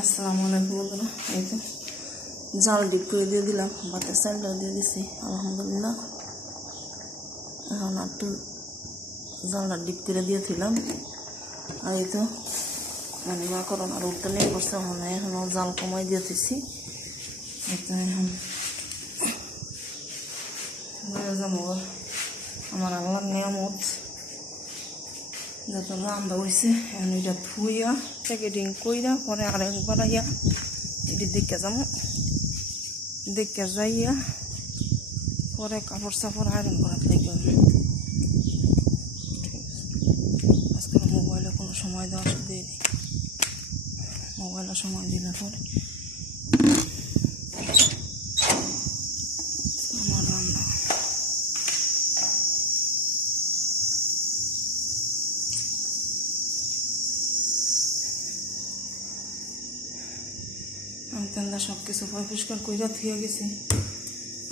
আসসালামু আলাইকুম বন্ধুরা। এই তো জাল ডিপ করে দিয়ে দিলাম, ভাতের চালটা দিয়ে দিছি আলহামদুলিল্লাহ। এখন একটু জালটা ডিপ করে দিয়েছিলাম, আর এই তো মানে মাকড়ন আর উঠতে নেই করছে, এখনও জাল কমাই দিয়েছি। এই তো এখন যাবো আমার আল্লাহর নিয়ামত যত রান্না হয়েছে, এখন এটা ধুইয়া প্যাকেটিং কইরা পরে আরেকবার আইয়া এটি দেখে যাবো, দেখে যাইয়া পরে কাপড় চাপড় আয়রন করার থেকে আজকাল মোবাইলে কোনো সময় দেওয়া দিই, মোবাইলে সময় দিলে পরে আমার রান্না। আমি তেন্দা সব কিছু পরিষ্কার কইরা ধুয়ে গেছি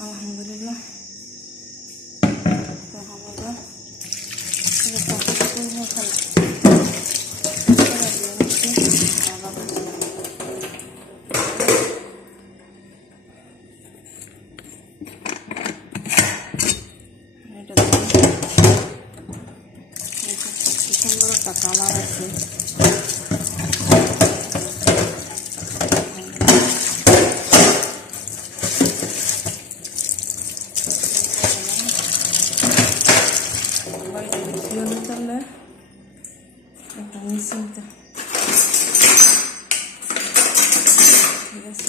আলহামদুলিল্লাহ। সুন্দর একটা কালার আছে, একটা মিশিংটা ঠিক আছে।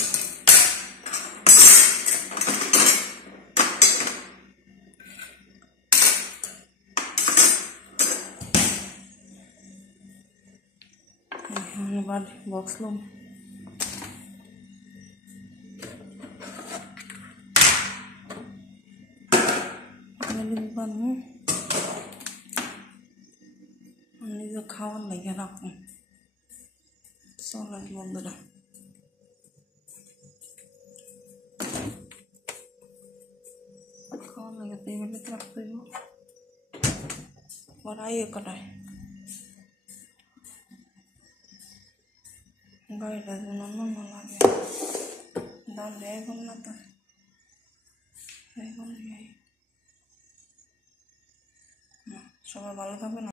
এবার বক্স লম নিজে খাওয়ার লেগে রাখুন। চলেন বন্ধুরা, খাওয়ার লেগে তো এভাবে রাখতে হইব। কড়াই কটায় গাড়িটা যেন না লাগে, দাম দেয় না তো সবাই ভালো থাকবে না।